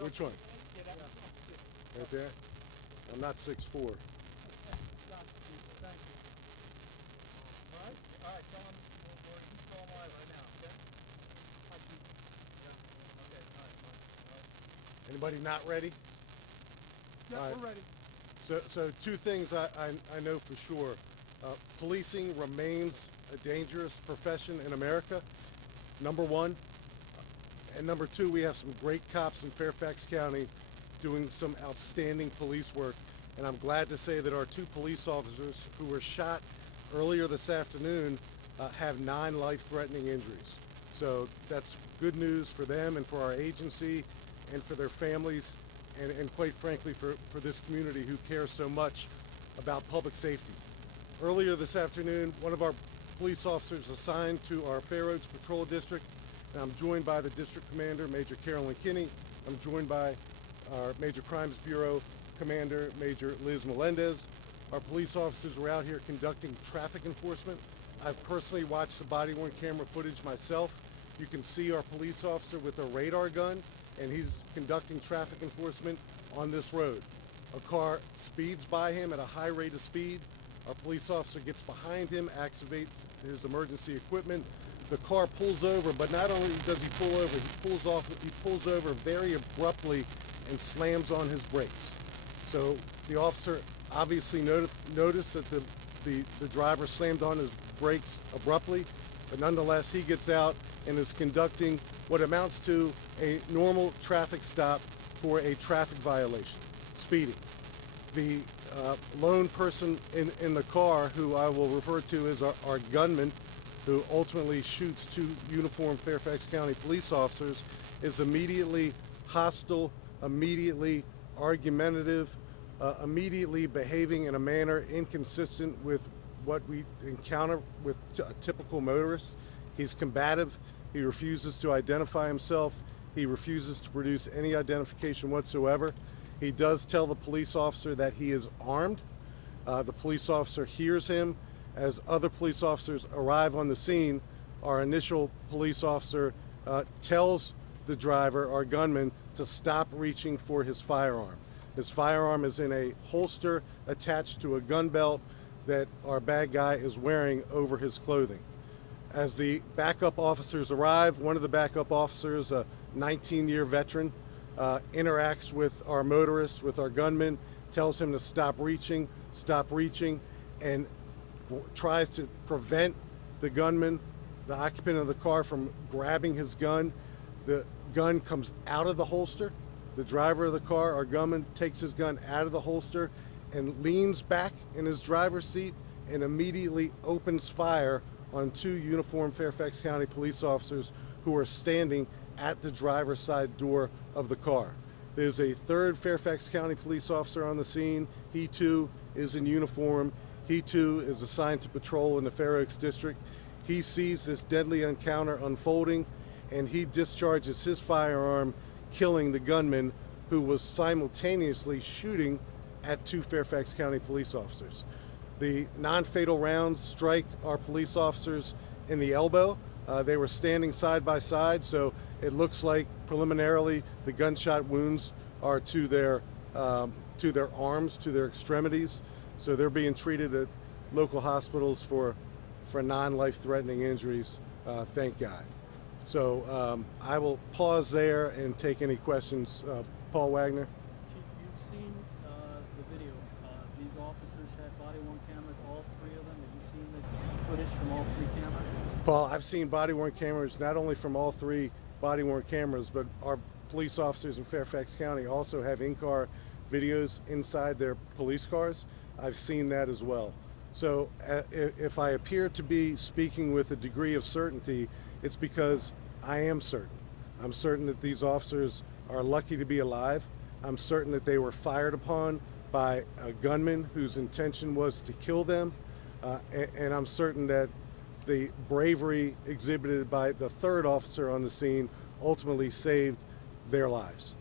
Which one? Right there? I'm not 6'4". Thank you. All right, tell him he's going live right now, okay? Okay, all right. Anybody not ready? Yeah, All right. we're ready. So two things I know for sure. Policing remains a dangerous profession in America, number one. And number two, we have some great cops in Fairfax County doing some outstanding police work. And I'm glad to say that our two police officers who were shot earlier this afternoon have 9 life-threatening injuries. So that's good news for them and for our agency and for their families and quite frankly for this community who cares so much about public safety. Earlier this afternoon, one of our police officers assigned to our Fair Oaks Patrol District, and I'm joined by the District Commander, Major Carolyn Kinney. I'm joined by our Major Crimes Bureau Commander, Major Liz Melendez. Our police officers were out here conducting traffic enforcement. I've personally watched the body-worn camera footage myself. You can see our police officer with a radar gun, and he's conducting traffic enforcement on this road. A car speeds by him at a high rate of speed. Our police officer gets behind him, activates his emergency equipment. The car pulls over, but not only does he pull over, he pulls over very abruptly and slams on his brakes. So the officer obviously noticed that the driver slammed on his brakes abruptly, but nonetheless he gets out and is conducting what amounts to a normal traffic stop for a traffic violation, speeding. The lone person in the car, who I will refer to as our gunman, who ultimately shoots 2 uniformed Fairfax County police officers, is immediately hostile, immediately argumentative, immediately behaving in a manner inconsistent with what we encounter with a typical motorist. He's combative. He refuses to identify himself. He refuses to produce any identification whatsoever. He does tell the police officer that he is armed. The police officer hears him. As other police officers arrive on the scene, our initial police officer tells the driver, our gunman, to stop reaching for his firearm. His firearm is in a holster attached to a gun belt that our bad guy is wearing over his clothing. As the backup officers arrive, one of the backup officers, a 19-year veteran, interacts with our motorist, with our gunman, tells him to stop reaching, and tries to prevent the gunman, the occupant of the car, from grabbing his gun. The gun comes out of the holster. The driver of the car, our gunman, takes his gun out of the holster and leans back in his driver's seat and immediately opens fire on 2 uniformed Fairfax County police officers who are standing at the driver's side door of the car. There's a 3rd Fairfax County police officer on the scene. He too is in uniform. He too is assigned to patrol in the Fair Oaks district. He sees this deadly encounter unfolding, and he discharges his firearm, killing the gunman who was simultaneously shooting at 2 Fairfax County police officers. The non-fatal rounds strike our police officers in the elbow. They were standing side by side, so it looks like preliminarily the gunshot wounds are to their arms, to their extremities. So they're being treated at local hospitals for non-life-threatening injuries, thank God. So I will pause there and take any questions. Paul Wagner. Chief, you've seen the video. These officers had body-worn cameras, all 3 of them. Have you seen the footage from all 3 cameras? Paul, I've seen body-worn cameras not only from all 3 body-worn cameras, but our police officers in Fairfax County also have in-car videos inside their police cars. I've seen that as well. So if I appear to be speaking with a degree of certainty, it's because I am certain. I'm certain that these officers are lucky to be alive. I'm certain that they were fired upon by a gunman whose intention was to kill them. And I'm certain that the bravery exhibited by the 3rd officer on the scene ultimately saved their lives.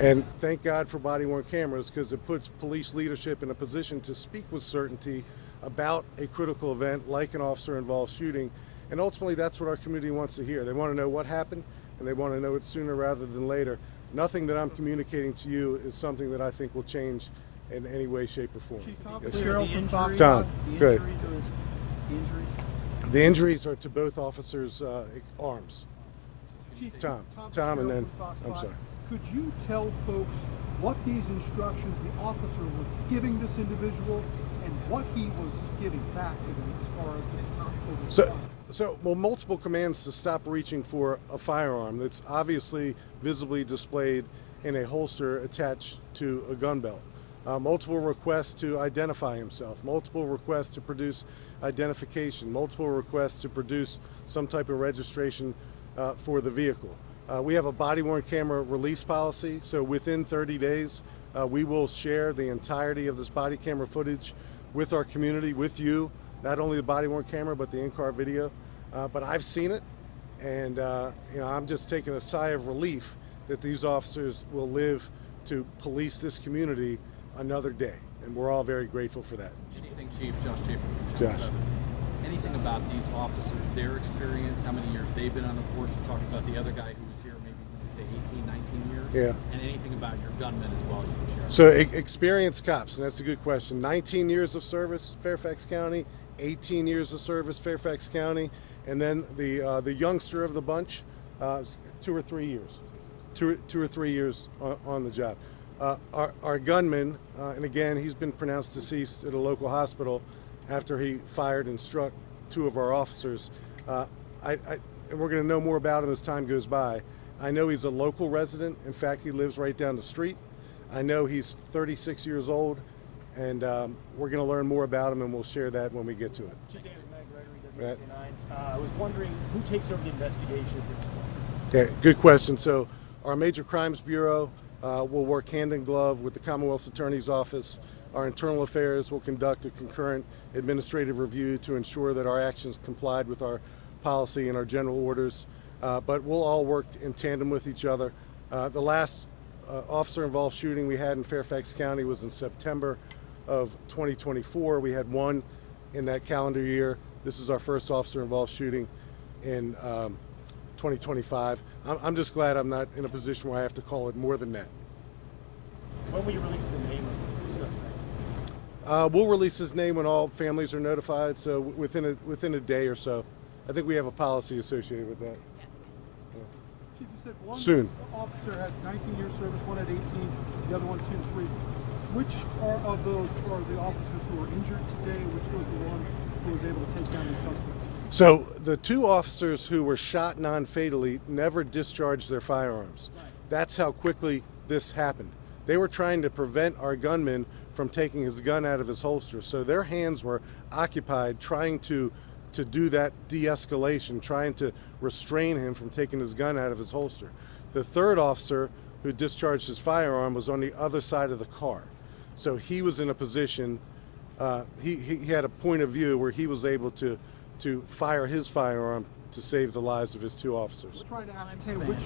And thank God for body-worn cameras, because it puts police leadership in a position to speak with certainty about a critical event like an officer-involved shooting. And ultimately, that's what our community wants to hear. They want to know what happened, and they want to know it sooner rather than later. nothing that I'm communicating to you is something that I think will change in any way, shape, or form. Chief Tom, Yes, this sir. girl The from injury- Fox. Tom. The Good. injury to his, the injuries? The injuries are to both officers' arms. Chief Tom, and Fitzgerald then, from Fox I'm 5. sorry. Could you tell folks what these instructions the officer was giving this individual and what he was giving back to them as far as this tactical response? Well, multiple commands to stop reaching for a firearm that's obviously visibly displayed in a holster attached to a gun belt. Multiple requests to identify himself, multiple requests to produce identification, multiple requests to produce some type of registration for the vehicle. We have a body-worn camera release policy, so within 30 days, we will share the entirety of this body camera footage with our community, with you, not only the body-worn camera, but the in-car video. But I've seen it, and I'm just taking a sigh of relief that these officers will live to police this community another day, and we're all very grateful for that. Anything, Chief? Josh Chapin from Channel Josh. 7. Anything about these officers, their experience, how many years they've been on the force? You talked about the other guy who was here maybe, would you say 18, 19 years? Yeah. And anything about your gunmen as well you can share? So experienced cops, and that's a good question. 19 years of service, Fairfax County, 18 years of service, Fairfax County, and then the youngster of the bunch, 2 or 3 years. Two or three years on the job. Our gunman, and again, he's been pronounced deceased at a local hospital after he fired and struck 2 of our officers. And we're going to know more about him as time goes by. I know he's a local resident. In fact, he lives right down the street. I know he's 36 years old, and we're going to learn more about him, and we'll share that when we get to it. Chief David Matt Right. Gregory, WC9. I was wondering who takes over the investigation at this point? Yeah, good question. So our Major Crimes Bureau will work hand in glove with the Commonwealth's Attorney's Office. Our Internal Affairs will conduct a concurrent administrative review to ensure that our actions complied with our policy and our general orders. But we'll all work in tandem with each other. The last officer-involved shooting we had in Fairfax County was in September of 2024. We had 1 in that calendar year. This is our first officer-involved shooting in 2025. I'm just glad I'm not in a position where I have to call it more than that. When will you release the name of the suspect? We'll release his name when all families are notified, so within a day or so. I think we have a policy associated with that. Chief, you said one Soon. officer had 19 years service, one had 18, the other one 2 to 3. Which of those are the officers who were injured today? Which was the one who was able to take down the suspect? So the 2 officers who were shot non-fatally never discharged their firearms. Right. That's how quickly this happened. They were trying to prevent our gunman from taking his gun out of his holster. So their hands were occupied trying to do that de-escalation, trying to restrain him from taking his gun out of his holster. The 3rd officer who discharged his firearm was on the other side of the car. So he was in a position, he had a point of view where he was able to fire his firearm to save the lives of his 2 officers. We're trying to ascertain which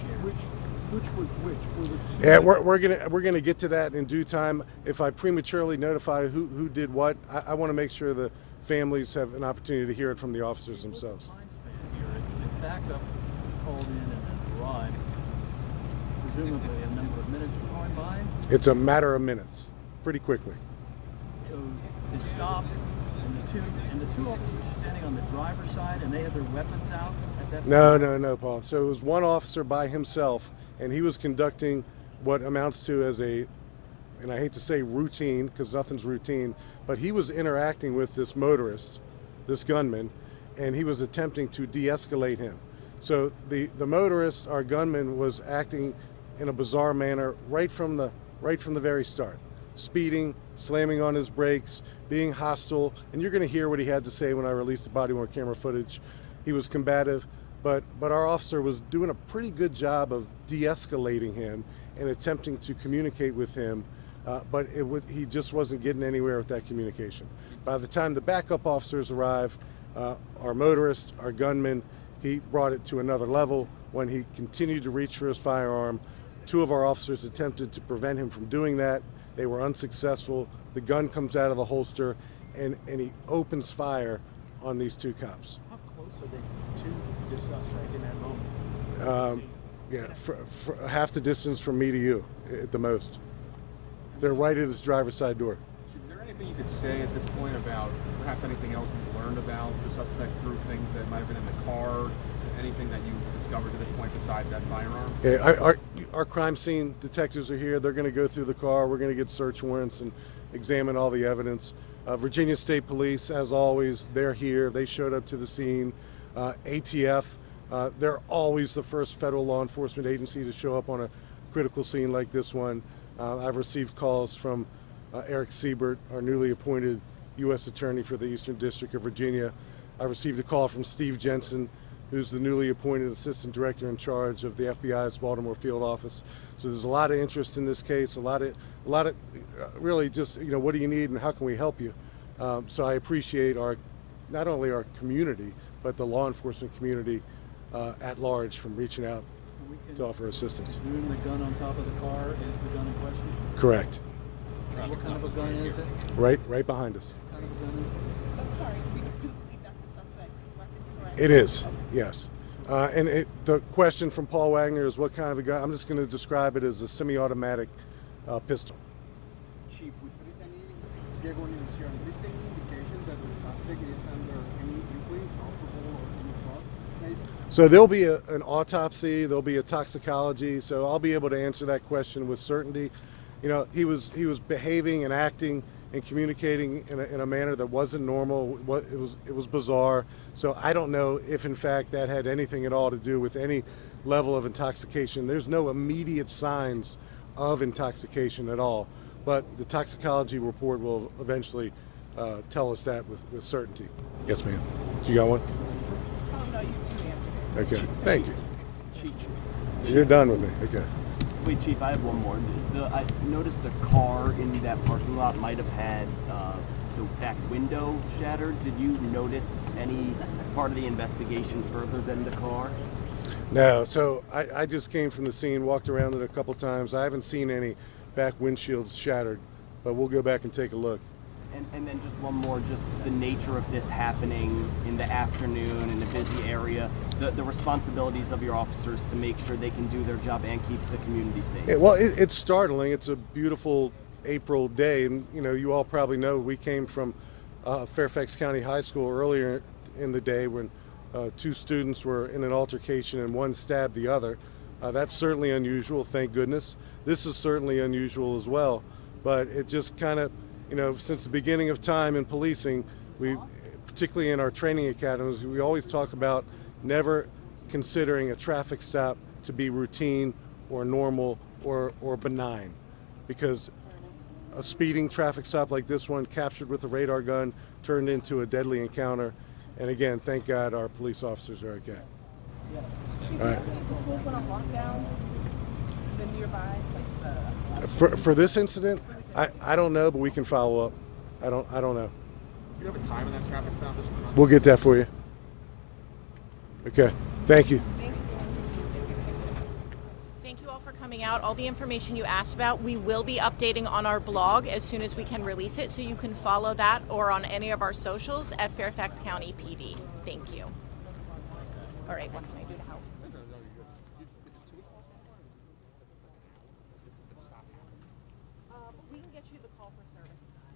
was which. Were the 2 Yeah, we're gonna get to that in due time. If I prematurely notify who did what, I want to make sure the families have an opportunity to hear it from the officers themselves. What's the time span here? If backup was called in and then arrived, presumably a number of minutes were going by, It's a matter of minutes, pretty quickly. so they stopped, and the two officers standing on the driver's side, and they had their weapons out at that point? No, Paul. So it was one officer by himself, and he was conducting what amounts to as a, and I hate to say routine because nothing's routine, but he was interacting with this motorist, this gunman, and he was attempting to de-escalate him. So the motorist, our gunman, was acting in a bizarre manner right from the very start, speeding, slamming on his brakes, being hostile, and you're going to hear what he had to say when I release the body-worn camera footage. He was combative, but our officer was doing a pretty good job of de-escalating him and attempting to communicate with him, but he just wasn't getting anywhere with that communication. By the time the backup officers arrived, our motorist, our gunman, he brought it to another level. When he continued to reach for his firearm, 2 of our officers attempted to prevent him from doing that. They were unsuccessful. The gun comes out of the holster, and he opens fire on these 2 cops. How close are they to the suspect in that moment? Yeah, for half the distance from me to you, at the most. They're right at his driver's side door. Is there anything you could say at this point about perhaps anything else you've learned about the suspect through things that might have been in the car? Anything that you've discovered at this point besides that firearm? Yeah, our crime scene detectives are here. They're going to go through the car. We're going to get search warrants and examine all the evidence. Virginia State Police, as always, they're here. They showed up to the scene. ATF, they're always the first federal law enforcement agency to show up on a critical scene like this one. I've received calls from Eric Siebert, our newly appointed U.S. Attorney for the Eastern District of Virginia. I received a call from Steve Jensen, who's the newly appointed Assistant Director in charge of the FBI's Baltimore Field Office. So there's a lot of interest in this case, a lot of really just, what do you need and how can we help you? So I appreciate not only our community, but the law enforcement community at large from reaching out to offer assistance. Presume the gun on top of the car is the gun in question? Correct. What kind of a gun is it? Right behind us. What kind of a gun is it? I'm sorry, we do believe that's the suspect's weapon, correct? It is, yes. And the question from Paul Wagner is what kind of a gun. I'm just going to describe it as a semi-automatic pistol. Chief, Diego Negocio, is there any indication that the suspect is under any influence, alcohol or any drug, maybe? So there'll be an autopsy, there'll be a toxicology, so I'll be able to answer that question with certainty. He was behaving and acting and communicating in a manner that wasn't normal. It was bizarre. So I don't know if in fact that had anything at all to do with any level of intoxication. There's no immediate signs of intoxication at all, but the toxicology report will eventually tell us that with certainty. Yes, ma'am. You got one? Oh, no, you answered it. Okay. Thank you. Chief. You're done with me. Okay. Wait, Chief, I have one more. I noticed the car in that parking lot might have had the back window shattered. Did you notice any part of the investigation further than the car? No, so I just came from the scene, walked around it a couple times. I haven't seen any back windshields shattered, but we'll go back and take a look. And then just one more, just the nature of this happening in the afternoon in a busy area, the responsibilities of your officers to make sure they can do their job and keep the community safe. Yeah, well, it's startling. It's a beautiful April day, and you all probably know we came from Fairfax County High School earlier in the day when two students were in an altercation and one stabbed the other. That's certainly unusual, thank goodness. This is certainly unusual as well, but it just kind of, since the beginning of time in policing, particularly in our training academies, we always talk about never considering a traffic stop to be routine or normal or benign, because a speeding traffic stop like this one, captured with a radar gun, turned into a deadly encounter. And again, thank God our police officers are okay. All right. Is this one on lockdown? The nearby, For this incident, I don't know, but we can follow up. I don't know. Do you have a time in that traffic stop? We'll get that for you. Okay. Thank you. Thank you all for coming out. All the information you asked about, we will be updating on our blog as soon as we can release it, so you can follow that or on any of our socials at Fairfax County PD. Thank you. All right, what can I do now?